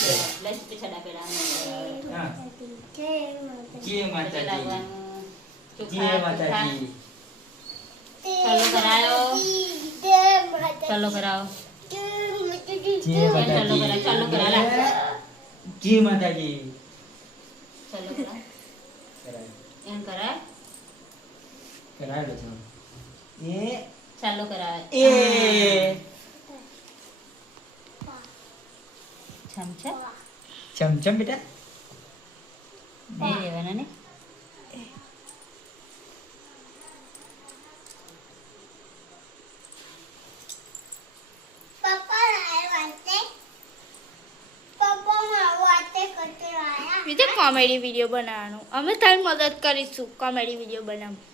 લસ પછડા પેલા હા જય જય માતાજી ચોખા જય માતાજી ચાલો કરાયો ચાલો કરાવો જય ચાલો માતાજી કરા ચાલો કરાલા જય માતાજી ચાલો કરા એમ કરાય કરાવેલો છે એ ચાલો કરાય એ ચમચા ચમચમ બેટા બે લેવાના ને બીજો કોમેડી વિડીયો બનાવવાનો અમે તારી મદદ કરીશું કોમેડી વિડીયો બનાવવા